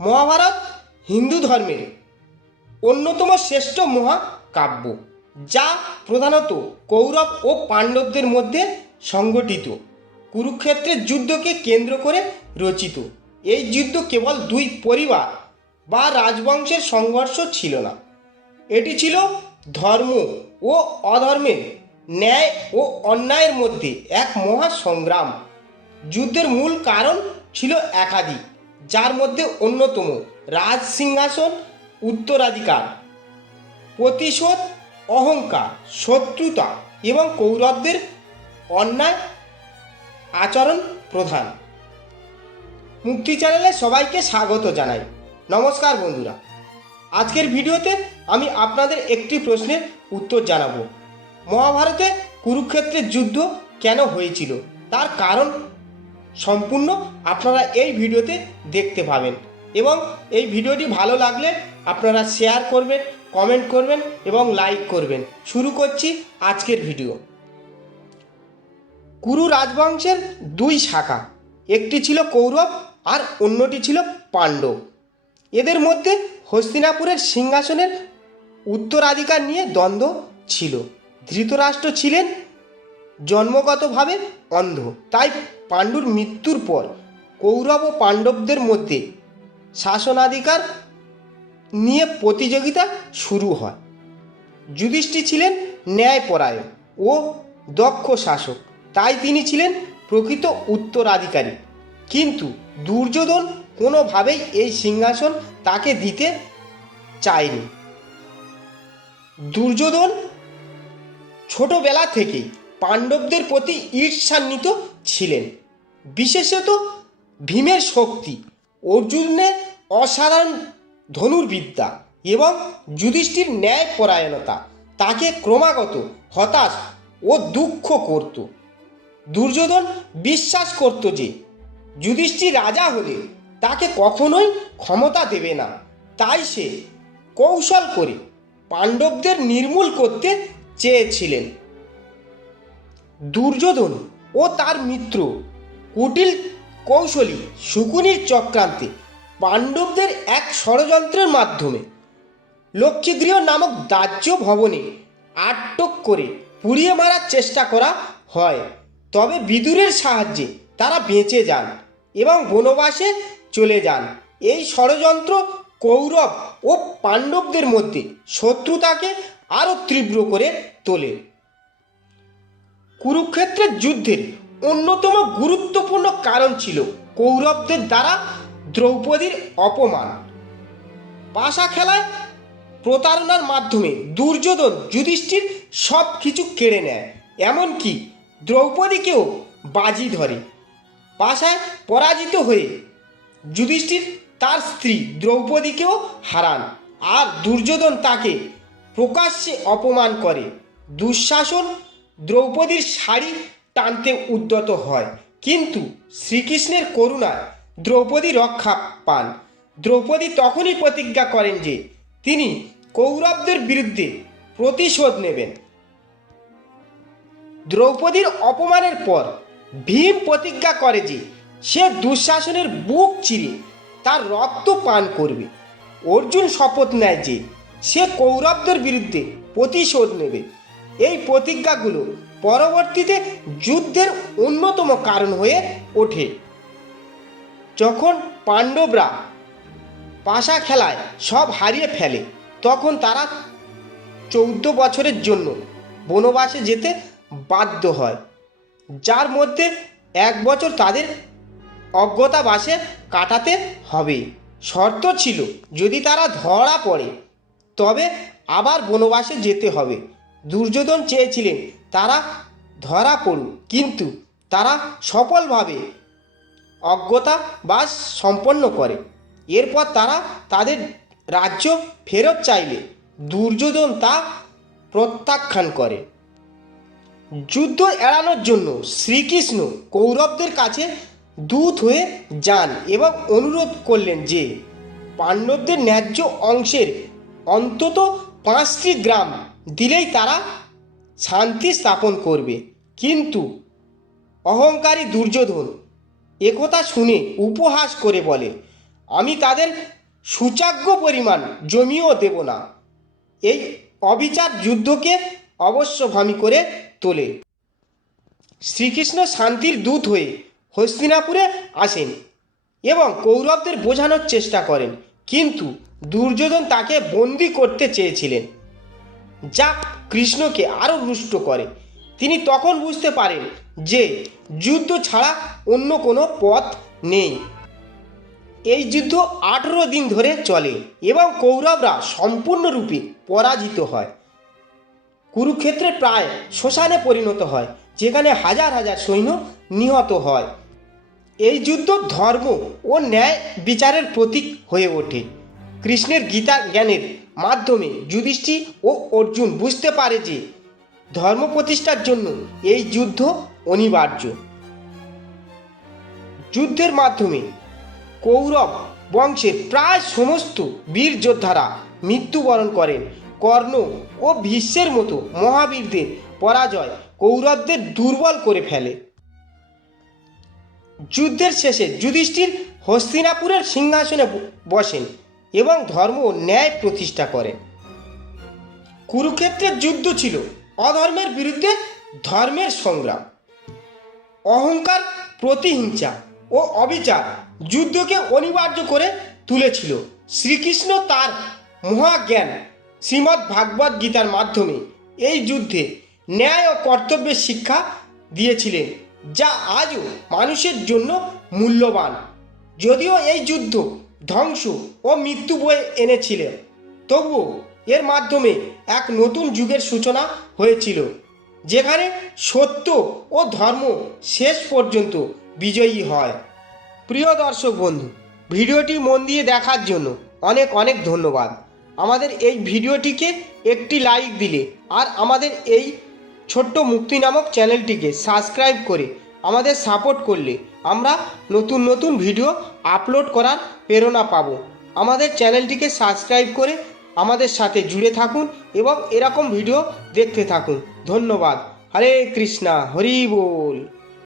মহাভারত হিন্দু ধর্মের অন্যতম শ্রেষ্ঠ মহাকাব্য, যা প্রধানত কৌরব ও পাণ্ডবদের মধ্যে সংগঠিত। কুরুক্ষেত্রের যুদ্ধকে কেন্দ্র করে রচিত। এই যুদ্ধ কেবল দুই পরিবার বা রাজবংশের সংঘর্ষ ছিল না। এটি ছিল ধর্ম ও অধর্মের ন্যায় ও অন্যায়ের মধ্যে এক মহা সংগ্রাম যুদ্ধের মূল কারণ ছিল একাধিক। যার মধ্যে অন্যতম রাজ সিংহাসন, উত্তরাধিকার, প্রতিশোধ, অহংকার, শত্রুতা এবং কৌরবদের অন্যায় আচরণ প্রধান। মুক্তি চ্যানেলে সবাইকে স্বাগত জানাই। নমস্কার বন্ধুরা। আজকের ভিডিওতে আমি আপনাদের একটি প্রশ্নের উত্তর জানাব। মহাভারতে কুরুক্ষেত্রের যুদ্ধ কেন হয়েছিল? তার কারণ সম্পূর্ণ আপনারা এই ভিডিওতে দেখতে পাবেন। এবং এই ভিডিওটি ভালো লাগলে আপনারা শেয়ার করবেন কমেন্ট করবেন এবং লাইক করবেন। শুরু করছি আজকের ভিডিও। কুরু রাজবংশের দুই শাখা, একটি ছিল কৌরব আর অন্যটি ছিল পাণ্ডব। এদের মধ্যে হস্তিনাপুরের সিংহাসনের উত্তরাধিকার নিয়ে দ্বন্দ্ব ছিল। ধৃতরাষ্ট্র ছিলেন, জন্মগতভাবে অন্ধ, তাই পাণ্ডুর মৃত্যুর পর কৌরব ও পাণ্ডবদের মধ্যে শাসনাধিকার নিয়ে প্রতিযোগিতা শুরু হয়। যুধিষ্ঠির ছিলেন ন্যায়পরায়ণ ও দক্ষ শাসক, তাই তিনি ছিলেন প্রকৃত উত্তরাধিকারী। কিন্তু দুর্যোধন কোনোভাবেই এই সিংহাসন তাকে দিতে চায়নি। দুর্যোধন ছোটবেলা থেকেই পাণ্ডবদের প্রতি ঈর্ষান্বিত ছিলেন। বিশেষত ভীমের শক্তি, অর্জুনের অসাধারণ ধনুর্বিদ্যা এবং যুধিষ্ঠির ন্যায় পরায়ণতা তাকে ক্রমাগত হতাশ ও দুঃখ করত। দুর্যোধন বিশ্বাস করত যে, যুধিষ্ঠির রাজা হলে তাকে কখনোই ক্ষমতা দেবে না। তাই সে কৌশল করে পাণ্ডবদের নির্মূল করতে চেয়েছিলেন। দুর্যোধন ও তার মিত্র কুটিল কৌশলী শকুনির চক্রান্তে পাণ্ডবদের এক ষড়যন্ত্রের মাধ্যমে লক্ষ্মীগৃহ নামক দাহ্য ভবনে আটক করে পুড়িয়ে মারার চেষ্টা করা হয়। তবে বিদুরের সাহায্যে তারা বেঁচে যান এবং বনবাসে চলে যান। এই ষড়যন্ত্র কৌরব ও পাণ্ডবদের মধ্যে শত্রুতাকে আরও তীব্র করে তোলে। কুরুক্ষেত্রের যুদ্ধের অন্যতম গুরুত্বপূর্ণ কারণ ছিল কৌরবদের দ্বারা দ্রৌপদীর অপমান। পাশা খেলায় প্রতারণার মাধ্যমে দুর্যোধন যুধিষ্ঠির সব কিছু কেড়ে নেয়, এমনকি দ্রৌপদীকেও বাজি ধরে। পাশায় পরাজিত হয়ে যুধিষ্ঠির তার স্ত্রী দ্রৌপদীকেও হারান আর দুর্যোধন তাকে প্রকাশ্যে অপমান করে। দুঃশাসন দ্রৌপদীর শাড়ি টানতে উদ্যত হয়। কিন্তু শ্রীকৃষ্ণের করুণায় দ্রৌপদী রক্ষা পান। দ্রৌপদী তখনই প্রতিজ্ঞা করেন যে তিনি কৌরবদের বিরুদ্ধে প্রতিশোধ নেবেন। দ্রৌপদীর অপমানের পর ভীম প্রতিজ্ঞা করে যে সে দুঃশাসনের বুক চিরে তার রক্ত পান করবে। অর্জুন শপথ নেয় যে সে কৌরবদের বিরুদ্ধে প্রতিশোধ নেবে। এই প্রতিজ্ঞাগুলো পরবর্তীতে যুদ্ধের অন্যতম কারণ হয়ে ওঠে। যখন পাণ্ডবরা পাশা খেলায় সব হারিয়ে ফেলে, তখন তারা চৌদ্দ বছরের জন্য বনবাসে যেতে বাধ্য হয়, যার মধ্যে এক বছর তাদের অজ্ঞতাবাসে কাটাতে হবে। শর্ত ছিল, যদি তারা ধরা পড়ে, তবে আবার বনবাসে যেতে হবে। দুর্যোধন চেয়েছিলেন তারা ধরা পড়ুক কিন্তু তারা সফলভাবে অজ্ঞতাবাস সম্পন্ন করে। এরপর তারা তাদের রাজ্য ফেরত চাইলে দুর্যোধন তা প্রত্যাখ্যান করে। যুদ্ধ এড়ানোর জন্য শ্রীকৃষ্ণ কৌরবদের কাছে দূত হয়ে যান এবং অনুরোধ করলেন যে, পাণ্ডবদের ন্যায্য অংশের অন্তত পাঁচটি গ্রাম দিলেই তারা শান্তি স্থাপন করবে। কিন্তু অহংকারী দুর্যোধন একথা শুনে উপহাস করে বলে, আমি তাদের সুচাগ্য পরিমাণ জমিও দেব না। এই অবিচার যুদ্ধকে অবশ্যভামী করে তোলে শ্রীকৃষ্ণ শান্তির দূত হয়ে হস্তিনাপুরে আসেন এবং কৌরবদের বোঝানোর চেষ্টা করেন। কিন্তু দুর্যোধন তাকে বন্দি করতে চেয়েছিলেন। যা কৃষ্ণকে আরও রুষ্ট করে। তিনি তখন বুঝতে পারেন যে যুদ্ধ ছাড়া অন্য কোনো পথ নেই। এই যুদ্ধ আঠেরো দিন ধরে চলে এবং কৌরবরা সম্পূর্ণরূপে পরাজিত হয়। কুরুক্ষেত্রে প্রায় শ্মশানে পরিণত হয়, যেখানে হাজার হাজার সৈন্য নিহত হয়। এই যুদ্ধ ধর্ম ও ন্যায় বিচারের প্রতীক হয়ে ওঠে। কৃষ্ণের গীতা জ্ঞানের মাধ্যমে যুধিষ্ঠির ও অর্জুন বুঝতে পারে যে ধর্ম প্রতিষ্ঠার জন্য এই যুদ্ধ অনিবার্য। যুদ্ধের মাধ্যমে কৌরব বংশের প্রায় সমস্ত বীর যোদ্ধারা মৃত্যুবরণ করেন। কর্ণ ও ভীষ্মের মতো মহাবীরদের পরাজয় কৌরবদের দুর্বল করে ফেলে। যুদ্ধের শেষে যুধিষ্ঠির হস্তিনাপুরের সিংহাসনে বসেন। এবং ধর্ম ন্যায় প্রতিষ্ঠা করেন কুরুক্ষেত্রের যুদ্ধ ছিল অধর্মের বিরুদ্ধে ধর্মের সংগ্রাম। অহংকার, প্রতিহিংসা ও অবিচার যুদ্ধকে অনিবার্য করে তুলেছিল। শ্রীকৃষ্ণ তার মহাজ্ঞান শ্রীমদ্ ভাগবত গীতার মাধ্যমে এই যুদ্ধে ন্যায় ও কর্তব্যের শিক্ষা দিয়েছিলেন, যা আজও মানুষের জন্য মূল্যবান। যদিও এই যুদ্ধ ধ্বংস ও মৃত্যু বয়ে এনেছিলেন। তবুও এর মাধ্যমে এক নতুন যুগের সূচনা হয়েছিল, যেখানে সত্য ও ধর্ম শেষ পর্যন্ত বিজয়ী হয়। প্রিয় দর্শক বন্ধু, ভিডিওটি মন দিয়ে দেখার জন্য অনেক অনেক ধন্যবাদ। আমাদের এই ভিডিওটিকে একটি লাইক দিলে আর আমাদের এই ছোট্ট মুক্তি নামক চ্যানেলটিকে সাবস্ক্রাইব করে আমাদের সাপোর্ট করলে আমরা নতুন নতুন ভিডিও আপলোড করার প্রেরণা পাব। আমাদের চ্যানেলটিকে সাবস্ক্রাইব করে আমাদের সাথে জুড়ে থাকুন এবং এরকম ভিডিও দেখতে থাকুন। ধন্যবাদ। হরে কৃষ্ণা, হরি বল।